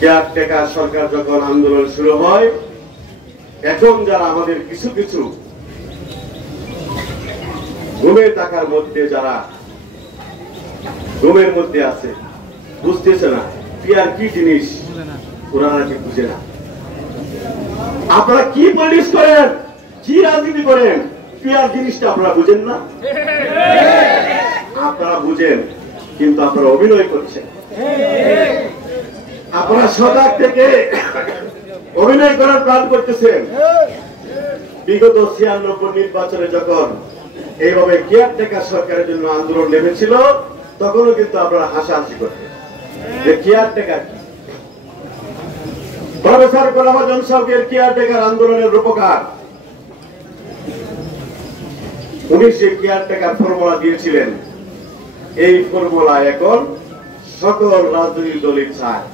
Caretaker সরকার যখন আন্দোলন শুরু হয়, এখন যারা আমাদের কিছু কিছু ঘুমের টাকার মধ্যে যারা ঘুমের মধ্যে আছে, বুঝতেছে না পিয়ার কি জিনিস, ওরা নাকি বুঝে না। আপনারা কি পলিটিক্স করেন, কি রাজনীতি করেন, পিয়ার জিনিসটা আপনারা বুঝেন না। আপনারা বুঝেন, কিন্তু আপনারা অভিনয় করছেন। আপনারা সজাগ থেকে অভিনয় করার প্ল্যান করতেছেন। বিগত 96 নির্বাচনে যখন এইভাবে কেয়ারটেকার সরকারের জন্য আন্দোলন নেমেছিল, তখনও কিন্তু আপনারা হাসাহাসি করতেন যে কেয়ারটেকার কি। প্রফেসর গোলাম আজম সাহেবের কেয়ারটেকার আন্দোলনের রূপকার, উনি সেই কেয়ারটেকার ফর্মুলা দিয়েছিলেন। এই ফর্মুলা এখন সকল রাজনৈতিক দলই চায়,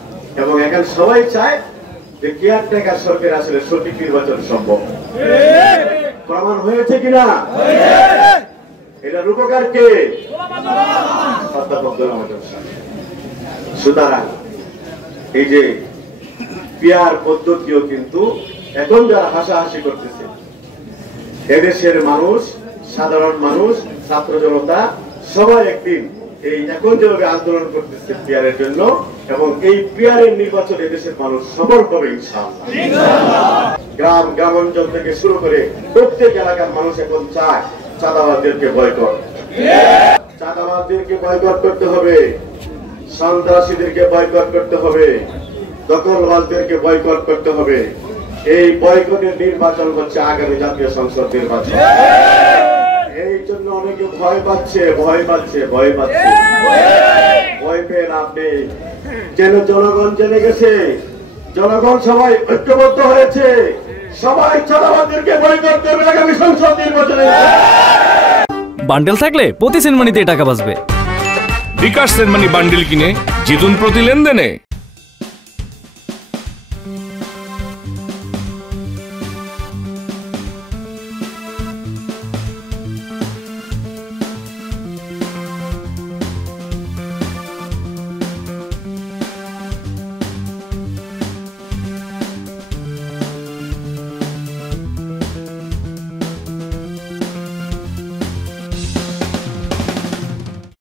এবং এখন সবাই চায় যে কেয়ারটেকার সরকার আসলে সঠিক নির্বাচন সম্ভব। প্রমাণ হয়েছে কিনা? এটা রূপকার কে? অধ্যাপক গোলাম আজম সাহেব। সুতরাং এই যে পিয়ার পদ্ধতিও কিন্তু এখন যারা হাসাহাসি করতেছে, এদেশের মানুষ, সাধারণ মানুষ, ছাত্র জনতা সবাই একদিন এই এখন যেভাবে আন্দোলন করতেছে পিয়ারের জন্য, এবং এই পিয়ারের নির্বাচন এদেশের মানুষ সফল হবে ইনশাআল্লাহ। গ্রাম গ্রামাঞ্চল থেকে শুরু করে প্রত্যেক এলাকার মানুষ এখন চায় চাঁদাবাজদেরকে বয়কট। চাঁদাবাজদেরকে বয়কট করতে হবে, সন্ত্রাসীদেরকে বয়কট করতে হবে, দখলবাজদেরকে বয়কট করতে হবে। এই বয়কটের নির্বাচন হচ্ছে আগামী জাতীয় সংসদ নির্বাচন। এই জন্য অনেকে ভয় পাচ্ছে, ভয় পেয়ে লাভ নেই। যেন জনগণ জেনে গেছে, জনগণ সবাই ঐক্যবদ্ধ হয়েছে, সবাই চাঁদাবাজদেরকে বয়কট করবে আগামী সংসদ নির্বাচনে। বান্ডেল থাকলে প্রতি সেনমানিতে টাকা বাঁচবে। বিকাশ সেনমানি বান্ডেল কিনে জিতুন প্রতি লেনদেনে।